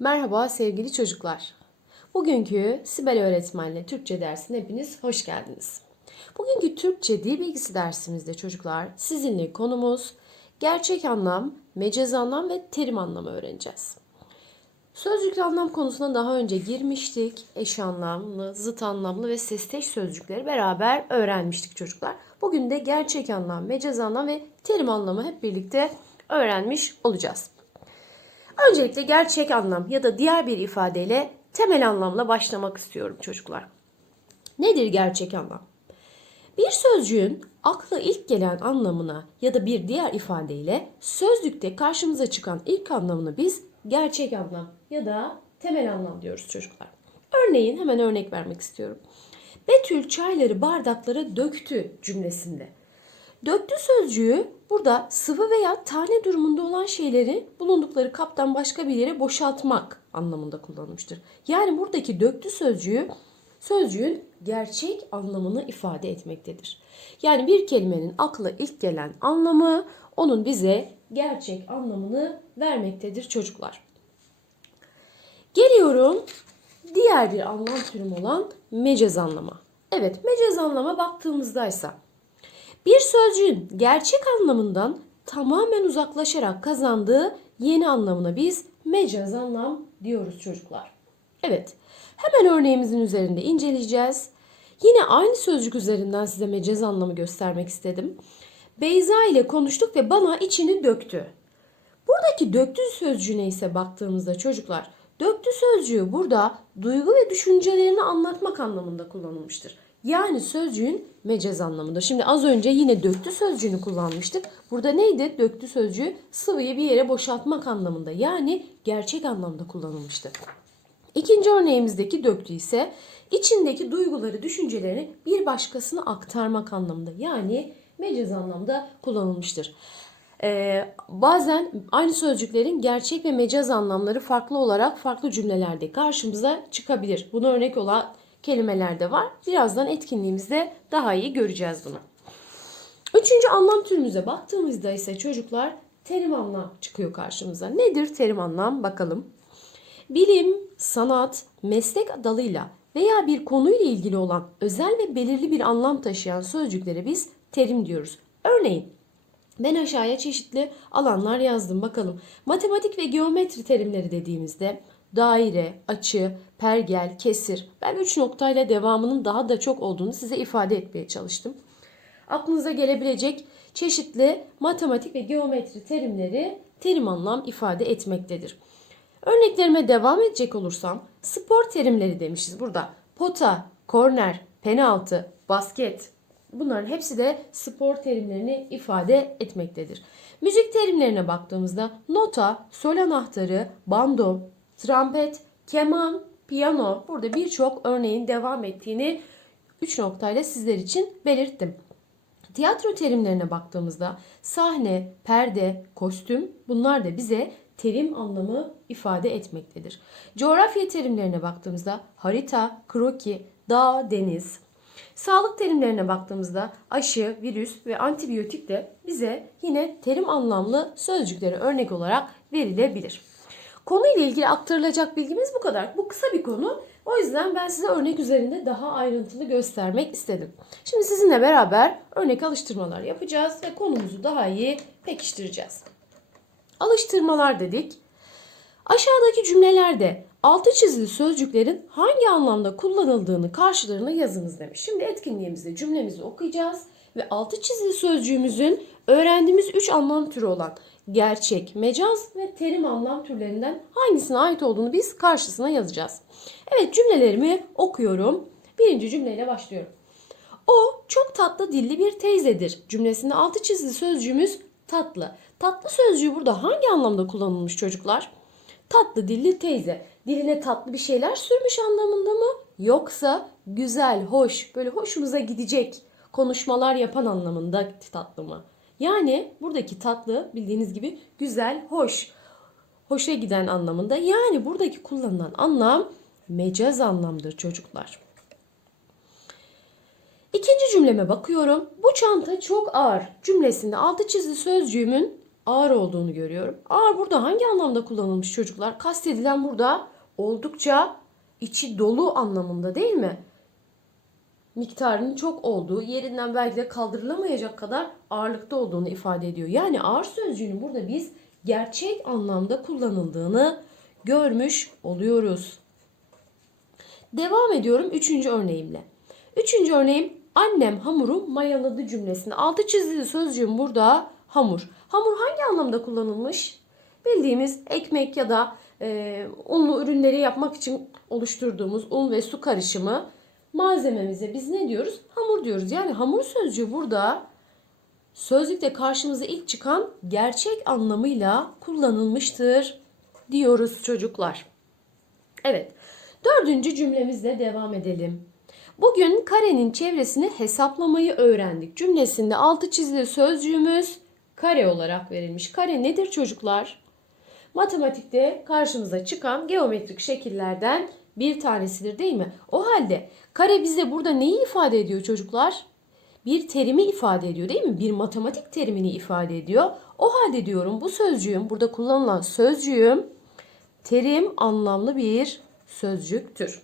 Merhaba sevgili çocuklar. Bugünkü Sibel öğretmenle Türkçe dersine hepiniz hoş geldiniz. Bugünkü Türkçe dil bilgisi dersimizde çocuklar sizinle konumuz gerçek anlam, mecaz anlam ve terim anlamı öğreneceğiz. Sözcükle anlam konusuna daha önce girmiştik. Eş anlamlı, zıt anlamlı ve sesteş sözcükleri beraber öğrenmiştik çocuklar. Bugün de gerçek anlam, mecaz anlam ve terim anlamı hep birlikte öğrenmiş olacağız. Öncelikle gerçek anlam ya da diğer bir ifadeyle temel anlamla başlamak istiyorum çocuklar. Nedir gerçek anlam? Bir sözcüğün akla ilk gelen anlamına ya da bir diğer ifadeyle sözlükte karşımıza çıkan ilk anlamını biz gerçek anlam ya da temel anlam diyoruz çocuklar. Örneğin hemen örnek vermek istiyorum. Betül çayları bardaklara döktü cümlesinde. Döktü sözcüğü burada sıvı veya tane durumunda olan şeyleri bulundukları kaptan başka bir yere boşaltmak anlamında kullanılmıştır. Yani buradaki döktü sözcüğü sözcüğün gerçek anlamını ifade etmektedir. Yani bir kelimenin akla ilk gelen anlamı onun bize gerçek anlamını vermektedir çocuklar. Geliyorum diğer bir anlam türüm olan mecaz anlama. Evet mecaz anlama baktığımızdaysa bir sözcüğün gerçek anlamından tamamen uzaklaşarak kazandığı yeni anlamına biz mecaz anlam diyoruz çocuklar. Evet, hemen örneğimizin üzerinde inceleyeceğiz. Yine aynı sözcük üzerinden size mecaz anlamı göstermek istedim. Beyza ile konuştuk ve bana içini döktü. Buradaki döktü sözcüğüne ise baktığımızda çocuklar, döktü sözcüğü burada duygu ve düşüncelerini anlatmak anlamında kullanılmıştır. Yani sözcüğün mecaz anlamında. Şimdi az önce yine döktü sözcüğünü kullanmıştık. Burada neydi? Döktü sözcüğü sıvıyı bir yere boşaltmak anlamında. Yani gerçek anlamda kullanılmıştı. İkinci örneğimizdeki döktü ise içindeki duyguları, düşüncelerini bir başkasına aktarmak anlamında. Yani mecaz anlamda kullanılmıştır. Ee, bazen aynı sözcüklerin gerçek ve mecaz anlamları farklı olarak farklı cümlelerde karşımıza çıkabilir. Buna örnek olan kelimeler de var. Birazdan etkinliğimizde daha iyi göreceğiz bunu. Üçüncü anlam türümüze baktığımızda ise çocuklar terim anlam çıkıyor karşımıza. Nedir terim anlam bakalım. Bilim, sanat, meslek dalıyla veya bir konuyla ilgili olan özel ve belirli bir anlam taşıyan sözcüklere biz terim diyoruz. Örneğin ben aşağıya çeşitli alanlar yazdım bakalım. Matematik ve geometri terimleri dediğimizde daire, açı, pergel, kesir. Ben 3 noktayla devamının daha da çok olduğunu size ifade etmeye çalıştım. Aklınıza gelebilecek çeşitli matematik ve geometri terimleri terim anlam ifade etmektedir. Örneklerime devam edecek olursam spor terimleri demişiz burada. Pota, korner, penaltı, basket bunların hepsi de spor terimlerini ifade etmektedir. Müzik terimlerine baktığımızda nota, sol anahtarı, bando, trompet, keman, piyano burada birçok örneğin devam ettiğini 3 noktayla sizler için belirttim. Tiyatro terimlerine baktığımızda sahne, perde, kostüm bunlar da bize terim anlamı ifade etmektedir. Coğrafya terimlerine baktığımızda harita, kroki, dağ, deniz. Sağlık terimlerine baktığımızda aşı, virüs ve antibiyotik de bize yine terim anlamlı sözcükleri örnek olarak verilebilir. Konuyla ilgili aktarılacak bilgimiz bu kadar. Bu kısa bir konu. O yüzden ben size örnek üzerinde daha ayrıntılı göstermek istedim. Şimdi sizinle beraber örnek alıştırmalar yapacağız ve konumuzu daha iyi pekiştireceğiz. Alıştırmalar dedik. Aşağıdaki cümlelerde altı çizili sözcüklerin hangi anlamda kullanıldığını karşılarına yazınız demiş. Şimdi etkinliğimizde cümlemizi okuyacağız ve altı çizili sözcüğümüzün öğrendiğimiz üç anlam türü olan gerçek, mecaz ve terim anlam türlerinden hangisine ait olduğunu biz karşısına yazacağız. Evet cümlelerimi okuyorum. Birinci cümleyle başlıyorum. O çok tatlı dilli bir teyzedir. Cümlesinde altı çizili sözcüğümüz tatlı. Tatlı sözcüğü burada hangi anlamda kullanılmış çocuklar? Tatlı dilli teyze. Diline tatlı bir şeyler sürmüş anlamında mı? Yoksa güzel, hoş, böyle hoşumuza gidecek konuşmalar yapan anlamında tatlı mı? Yani buradaki tatlı bildiğiniz gibi güzel, hoş, hoşa giden anlamında. Yani buradaki kullanılan anlam mecaz anlamdır çocuklar. İkinci cümleme bakıyorum. Bu çanta çok ağır cümlesinde altı çizili sözcüğümün ağır olduğunu görüyorum. Ağır burada hangi anlamda kullanılmış çocuklar? Kastedilen burada oldukça içi dolu anlamında değil mi? Miktarının çok olduğu, yerinden belki de kaldırılamayacak kadar ağırlıkta olduğunu ifade ediyor. Yani ağır sözcüğünün burada biz gerçek anlamda kullanıldığını görmüş oluyoruz. Devam ediyorum üçüncü örneğimle. Üçüncü örneğim annem hamuru mayaladı cümlesinde. Altı çizili sözcüğüm burada hamur. Hamur hangi anlamda kullanılmış? Bildiğimiz ekmek ya da e, unlu ürünleri yapmak için oluşturduğumuz un ve su karışımı malzememize biz ne diyoruz? Hamur diyoruz. Yani hamur sözcüğü burada sözlükte karşımıza ilk çıkan gerçek anlamıyla kullanılmıştır diyoruz çocuklar. Evet. Dördüncü cümlemizle devam edelim. Bugün karenin çevresini hesaplamayı öğrendik. Cümlesinde altı çizili sözcüğümüz kare olarak verilmiş. Kare nedir çocuklar? Matematikte karşımıza çıkan geometrik şekillerden bir tanesidir değil mi? O halde kare bize burada neyi ifade ediyor çocuklar? Bir terimi ifade ediyor değil mi? Bir matematik terimini ifade ediyor. O halde diyorum bu sözcüğüm, burada kullanılan sözcüğüm terim anlamlı bir sözcüktür.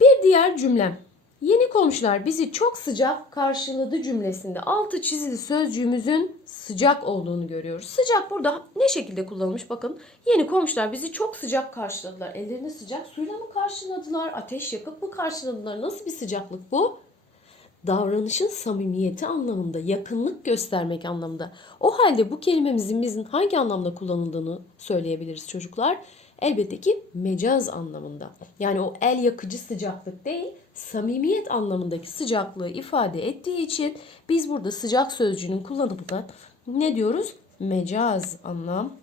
Bir diğer cümlem. Yeni komşular bizi çok sıcak karşıladı cümlesinde altı çizili sözcüğümüzün sıcak olduğunu görüyoruz. Sıcak burada ne şekilde kullanılmış bakın. Yeni komşular bizi çok sıcak karşıladılar. Ellerini sıcak suyla mı karşıladılar? Ateş yakıp mı karşıladılar? Nasıl bir sıcaklık bu? Davranışın samimiyeti anlamında, yakınlık göstermek anlamında. O halde bu kelimemizin bizim hangi anlamda kullanıldığını söyleyebiliriz çocuklar. Elbette ki mecaz anlamında. Yani o el yakıcı sıcaklık değil, samimiyet anlamındaki sıcaklığı ifade ettiği için biz burada sıcak sözcüğünün kullanımında ne diyoruz? Mecaz anlam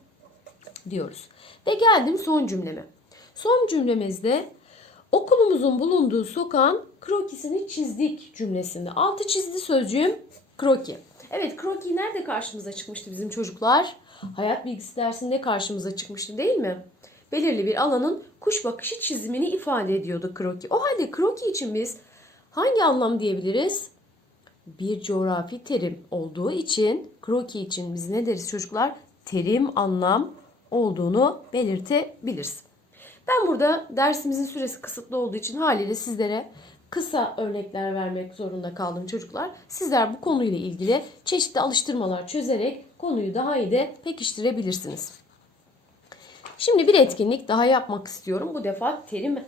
diyoruz. Ve geldim son cümleme. Son cümlemizde okulumuzun bulunduğu sokağın krokisini çizdik cümlesinde. Altı çizdi sözcüğüm kroki. Evet kroki nerede karşımıza çıkmıştı bizim çocuklar? Hayat bilgisi dersinde karşımıza çıkmıştı değil mi? Belirli bir alanın kuş bakışı çizimini ifade ediyordu kroki. O halde kroki için biz hangi anlam diyebiliriz? Bir coğrafi terim olduğu için kroki için biz ne deriz çocuklar? Terim anlam olduğunu belirtebiliriz. Ben burada dersimizin süresi kısıtlı olduğu için haliyle sizlere kısa örnekler vermek zorunda kaldım çocuklar. Sizler bu konuyla ilgili çeşitli alıştırmalar çözerek konuyu daha iyi de pekiştirebilirsiniz. Şimdi bir etkinlik daha yapmak istiyorum. Bu defa terim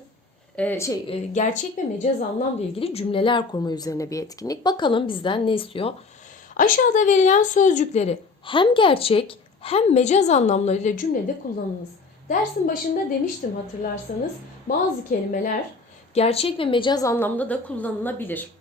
e, şey e, gerçek ve mecaz anlamla ilgili cümleler kurma üzerine bir etkinlik. Bakalım bizden ne istiyor? Aşağıda verilen sözcükleri hem gerçek hem mecaz anlamlarıyla cümlede kullanınız. Dersin başında demiştim hatırlarsanız bazı kelimeler gerçek ve mecaz anlamda da kullanılabilir.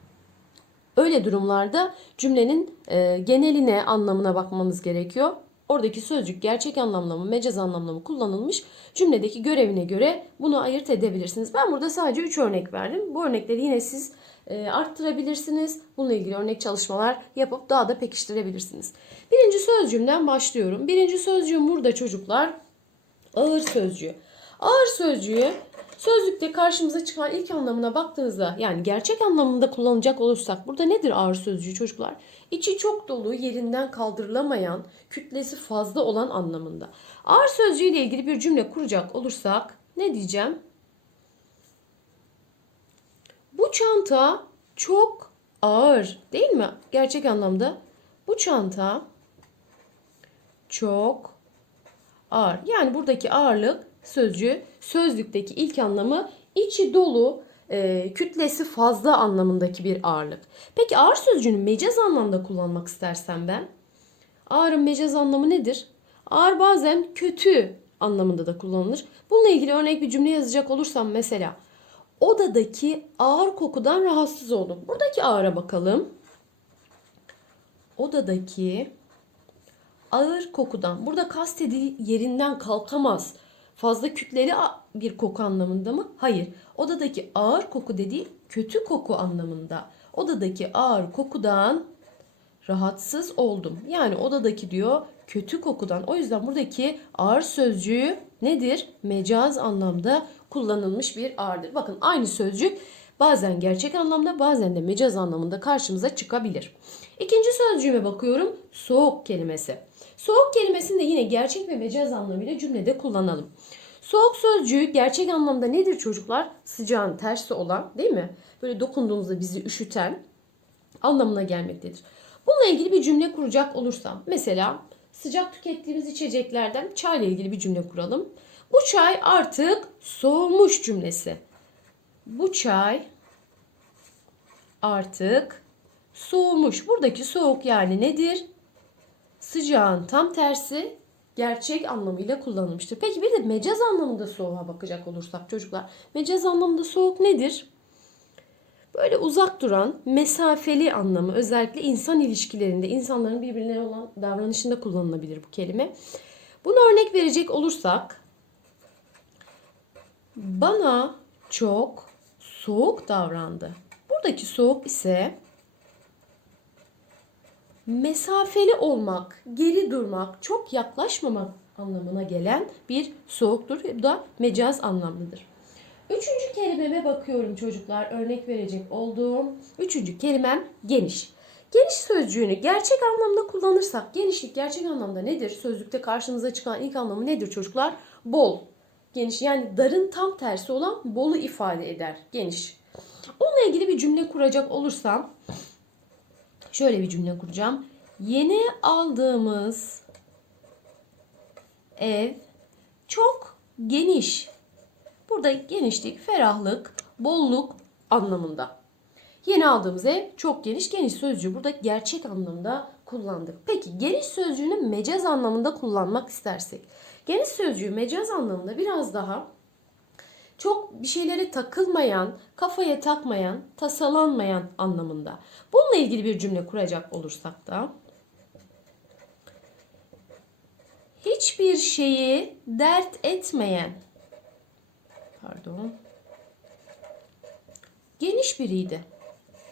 Öyle durumlarda cümlenin e, geneline, anlamına bakmanız gerekiyor. Oradaki sözcük gerçek anlamda mı, mecaz anlamda mı kullanılmış cümledeki görevine göre bunu ayırt edebilirsiniz. Ben burada sadece 3 örnek verdim. Bu örnekleri yine siz e, arttırabilirsiniz. Bununla ilgili örnek çalışmalar yapıp daha da pekiştirebilirsiniz. Birinci sözcüğümden başlıyorum. Birinci sözcüğüm burada çocuklar ağır sözcüğü. Ağır sözcüğü Sözlükte karşımıza çıkan ilk anlamına baktığınızda yani gerçek anlamında kullanacak olursak burada nedir ağır sözcüğü çocuklar? İçi çok dolu, yerinden kaldırılamayan, kütlesi fazla olan anlamında. Ağır sözcüğü ile ilgili bir cümle kuracak olursak ne diyeceğim? Bu çanta çok ağır değil mi? Gerçek anlamda bu çanta çok ağır. Yani buradaki ağırlık sözcüğü sözlükteki ilk anlamı içi dolu, e, kütlesi fazla anlamındaki bir ağırlık. Peki ağır sözcüğünü mecaz anlamda kullanmak istersem ben? Ağırın mecaz anlamı nedir? Ağır bazen kötü anlamında da kullanılır. Bununla ilgili örnek bir cümle yazacak olursam mesela odadaki ağır kokudan rahatsız oldum. Buradaki ağıra bakalım. Odadaki ağır kokudan. Burada kastediği yerinden kalkamaz fazla kütleli bir koku anlamında mı? Hayır. Odadaki ağır koku dediği kötü koku anlamında. Odadaki ağır kokudan rahatsız oldum. Yani odadaki diyor kötü kokudan. O yüzden buradaki ağır sözcüğü nedir? Mecaz anlamda kullanılmış bir ağırdır. Bakın aynı sözcük Bazen gerçek anlamda bazen de mecaz anlamında karşımıza çıkabilir. İkinci sözcüğüme bakıyorum. Soğuk kelimesi. Soğuk kelimesini de yine gerçek ve mecaz anlamıyla cümlede kullanalım. Soğuk sözcüğü gerçek anlamda nedir çocuklar? Sıcağın tersi olan değil mi? Böyle dokunduğumuzda bizi üşüten anlamına gelmektedir. Bununla ilgili bir cümle kuracak olursam mesela sıcak tükettiğimiz içeceklerden çay ile ilgili bir cümle kuralım. Bu çay artık soğumuş cümlesi. Bu çay artık soğumuş. Buradaki soğuk yani nedir? Sıcağın tam tersi gerçek anlamıyla kullanılmıştır. Peki bir de mecaz anlamında soğuğa bakacak olursak çocuklar. Mecaz anlamında soğuk nedir? Böyle uzak duran, mesafeli anlamı özellikle insan ilişkilerinde, insanların birbirine olan davranışında kullanılabilir bu kelime. Buna örnek verecek olursak bana çok soğuk davrandı. Buradaki soğuk ise mesafeli olmak, geri durmak, çok yaklaşmamak anlamına gelen bir soğuktur. Bu da mecaz anlamlıdır. Üçüncü kelimeme bakıyorum çocuklar. Örnek verecek olduğum üçüncü kelimem geniş. Geniş sözcüğünü gerçek anlamda kullanırsak, genişlik gerçek anlamda nedir? Sözlükte karşımıza çıkan ilk anlamı nedir çocuklar? Bol. Geniş yani darın tam tersi olan bolu ifade eder. Geniş. Onunla ilgili bir cümle kuracak olursam şöyle bir cümle kuracağım. Yeni aldığımız ev çok geniş. Burada genişlik, ferahlık, bolluk anlamında. Yeni aldığımız ev çok geniş. Geniş sözcüğü burada gerçek anlamda kullandık. Peki geniş sözcüğünü mecaz anlamında kullanmak istersek. Geniş sözcüğü mecaz anlamında biraz daha çok bir şeylere takılmayan, kafaya takmayan, tasalanmayan anlamında. Bununla ilgili bir cümle kuracak olursak da hiçbir şeyi dert etmeyen pardon geniş biriydi.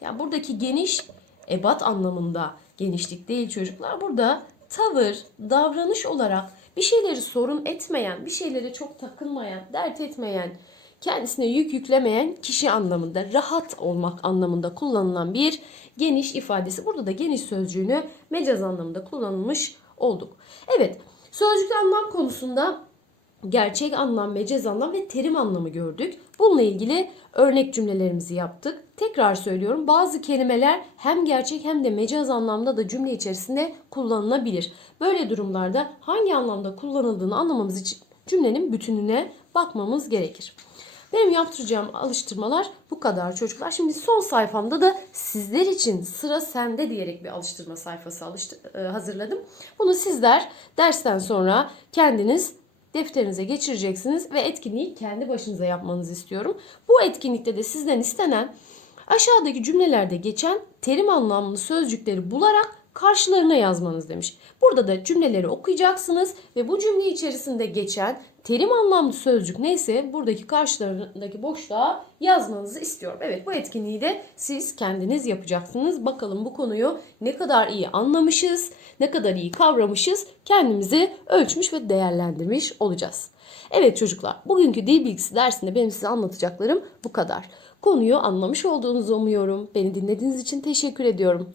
Yani buradaki geniş ebat anlamında genişlik değil çocuklar. Burada tavır, davranış olarak bir şeyleri sorun etmeyen, bir şeylere çok takılmayan, dert etmeyen, kendisine yük yüklemeyen kişi anlamında, rahat olmak anlamında kullanılan bir geniş ifadesi. Burada da geniş sözcüğünü mecaz anlamında kullanılmış olduk. Evet, sözcük anlam konusunda gerçek anlam, mecaz anlam ve terim anlamı gördük. Bununla ilgili örnek cümlelerimizi yaptık. Tekrar söylüyorum bazı kelimeler hem gerçek hem de mecaz anlamda da cümle içerisinde kullanılabilir. Böyle durumlarda hangi anlamda kullanıldığını anlamamız için cümlenin bütününe bakmamız gerekir. Benim yaptıracağım alıştırmalar bu kadar çocuklar. Şimdi son sayfamda da sizler için sıra sende diyerek bir alıştırma sayfası alıştır, e, hazırladım. Bunu sizler dersten sonra kendiniz defterinize geçireceksiniz ve etkinliği kendi başınıza yapmanızı istiyorum. Bu etkinlikte de sizden istenen aşağıdaki cümlelerde geçen terim anlamlı sözcükleri bularak karşılarına yazmanız demiş. Burada da cümleleri okuyacaksınız ve bu cümle içerisinde geçen terim anlamlı sözcük neyse buradaki karşılarındaki boşluğa yazmanızı istiyorum. Evet bu etkinliği de siz kendiniz yapacaksınız. Bakalım bu konuyu ne kadar iyi anlamışız, ne kadar iyi kavramışız kendimizi ölçmüş ve değerlendirmiş olacağız. Evet çocuklar bugünkü dil bilgisi dersinde benim size anlatacaklarım bu kadar. Konuyu anlamış olduğunuzu umuyorum. Beni dinlediğiniz için teşekkür ediyorum.